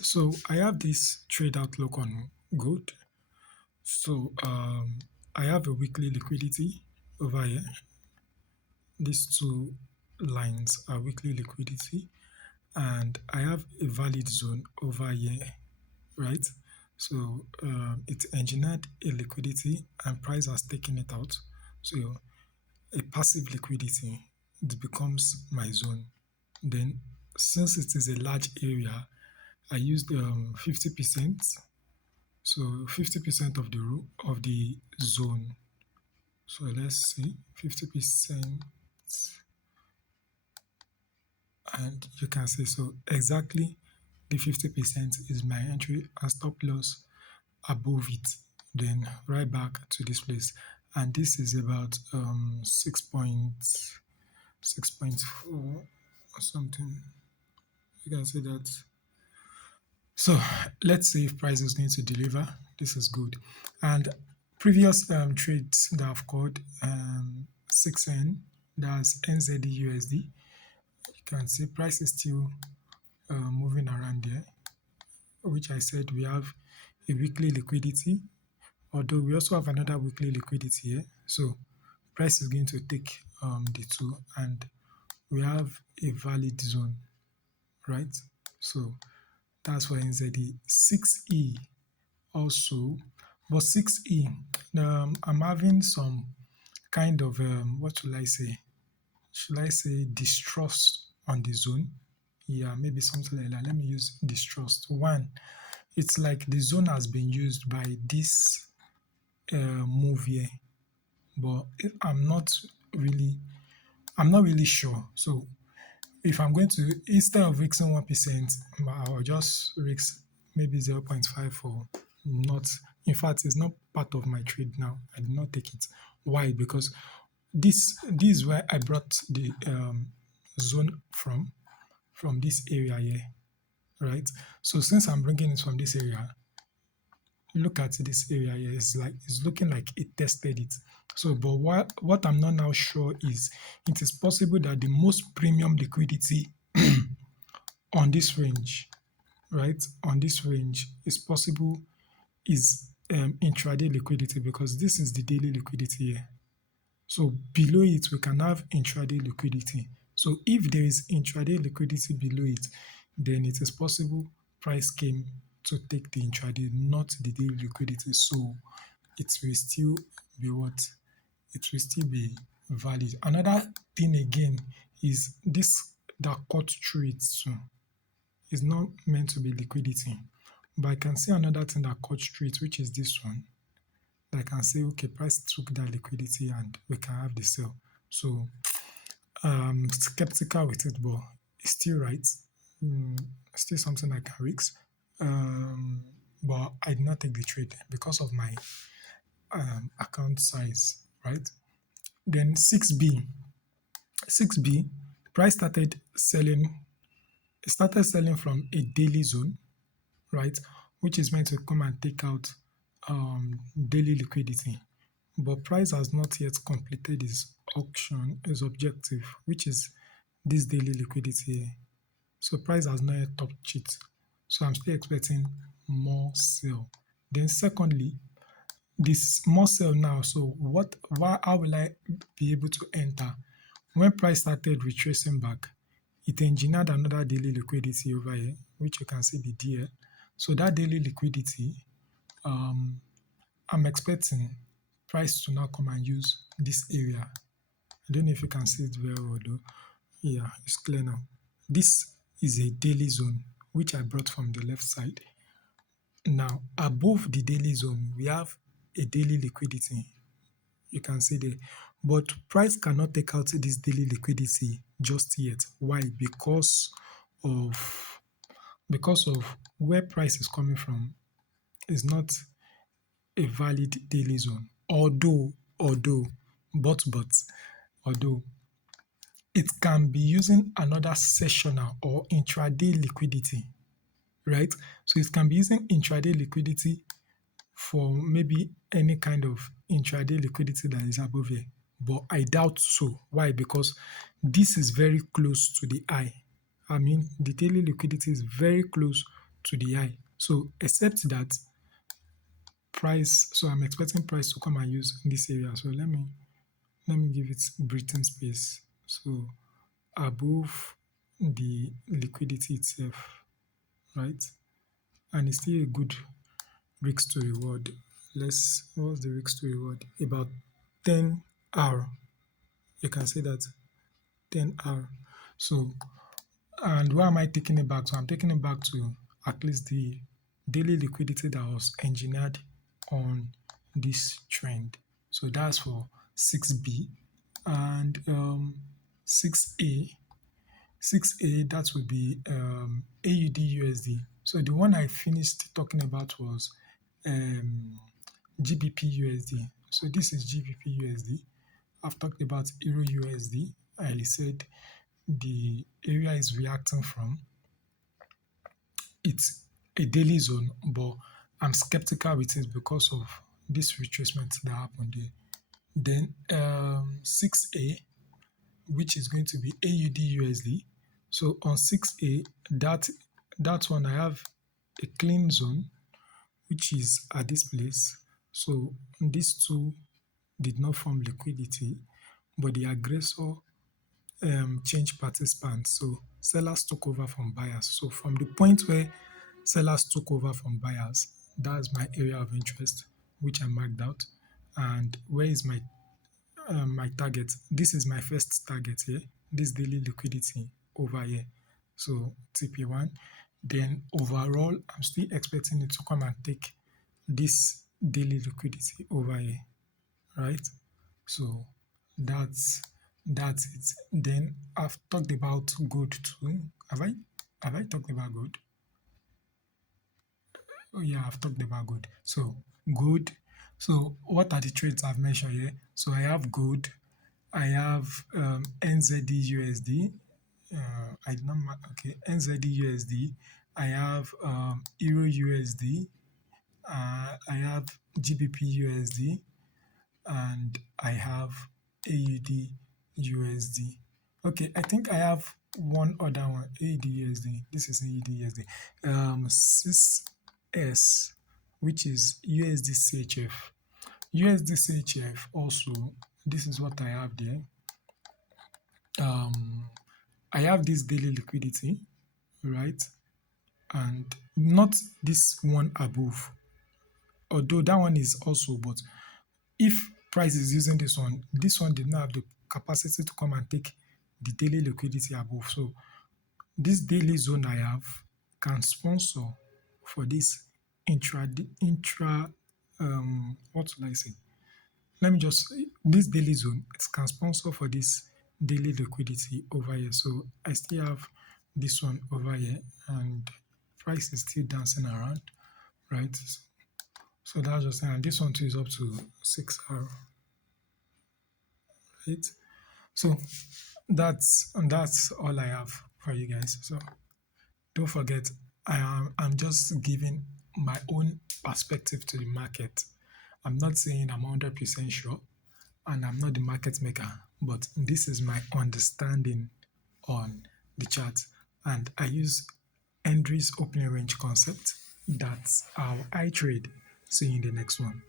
So I have this trade outlook on gold. So I have a weekly liquidity over here. These two lines are weekly liquidity, and I have a valid zone over here, right? So it engineered a liquidity, and price has taken it out. So a passive liquidity, it becomes my zone. Then, since it is a large area, I used 50%. So 50% of of the zone. So let's see, 50%, and you can see so exactly the 50% is my entry and stop loss above it. Then right back to this place, and this is about 6.4 or something. You can see that. So let's see if price is going to deliver. This is good. And previous trades that I've called 6N, that's NZD USD. You can see price is still moving around there, which I said we have a weekly liquidity, although we also have another weekly liquidity here. So price is going to take the two, and we have a valid zone, right? So that's for NZD. 6E also, but 6E, I'm having some kind of, what should I say? Should I say distrust on the zone? Yeah, maybe something like that. Let me use distrust. One, it's like the zone has been used by this move here, but really, I'm not really sure. So if I'm going to, instead of risking 1%, I'll just risk maybe 0.5 or not. In fact, it's not part of my trade now. I did not take it. Why? Because this is where I brought the zone from this area here, right? So since I'm bringing it from this area, look at this area here. It's looking like it tested it. So, but what I'm not now sure is it is possible that the most premium liquidity on this range, right? On this range is possible is intraday liquidity, because this is the daily liquidity here. So below it, we can have intraday liquidity. So if there is intraday liquidity below it, then it is possible price came to take the intraday, not the daily liquidity. So it will still be what? It will still be valid. Another thing again is this that cut through it too. It's not meant to be liquidity. But I can see another thing that cut through it, which is this one. I can say, okay, price took that liquidity and we can have the sell. So I'm skeptical with it, but it's still right. Still something I can risk. But I did not take the trade because of my account size, right? Then 6B. 6B, price started selling from a daily zone, right? Which is meant to come and take out daily liquidity. But price has not yet completed its auction, its objective, which is this daily liquidity. So price has not yet touched it. So I'm still expecting more sell. Then secondly, this more sell now. So how will I be able to enter? When price started retracing back, it engineered another daily liquidity over here, which you can see the DL. So that daily liquidity, um, I'm expecting price to now come and use this area. I don't know if you can see it very well though. Yeah, it's clear now. This is a daily zone, which I brought from the left side. Now, above the daily zone, we have a daily liquidity. You can see there. But price cannot take out this daily liquidity just yet. Why? Because of where price is coming from is not a valid daily zone. Although, but, although it can be using another sessional or intraday liquidity, right? So it can be using intraday liquidity for maybe any kind of intraday liquidity that is above here. But I doubt so. Why? Because this is very close to the eye. I mean, the daily liquidity is very close to the high. So except that price, so I'm expecting price to come and use this area. So let me give it breathing space. So above the liquidity itself, right? And it's still a good risk to reward. What's the risk to reward? About 10R. You can say that 10R. So, and why am I taking it back to? I'm taking it back to at least the daily liquidity that was engineered on this trend. So that's for 6B and 6A. 6A, that would be AUD USD. So the one I finished talking about was GBP USD. So this is GBP USD. I've talked about Euro USD. I said the area is reacting from. It's a daily zone, but I'm skeptical with it because of this retracement that happened there. Then 6A, which is going to be AUD USD. So on 6A, that one I have a clean zone, which is at this place. So these two did not form liquidity, but the aggressor changed participants. So sellers took over from buyers. So from the point where sellers took over from buyers, that's my area of interest, which I marked out. And where is my target? This is my first target here. This daily liquidity over here. So TP1. Then overall, I'm still expecting it to come and take this daily liquidity over here, right? So that's that's it. Then I've talked about gold too. Have I talked about gold? Oh yeah, I've talked about gold. So gold. So what are the trades I've mentioned here? So I have gold. I have NZD USD. I did not okay, NZD USD. I have Euro USD. I have GBP USD, and I have AUD USD. Okay, I think I have one other one. AUD USD. This is AUD USD. 6S, which is USD CHF. USD CHF also. This is what I have there. I have this daily liquidity, right? And not this one above, although that one is also, but if price is using this one did not have the capacity to come and take the daily liquidity above. So this daily zone I have can sponsor for this intra what should I say? Let me just this daily zone, it can sponsor for this daily liquidity over here. So I still have this one over here, and price is still dancing around, right? So that's just, and this one too is up to 6R, right? So that's all I have for you guys. So don't forget, I'm just giving my own perspective to the market. I'm not saying I'm 100% sure, and I'm not the market maker, but this is my understanding on the chart. And I use Hendry's opening range concept. That's how I trade. See you in the next one.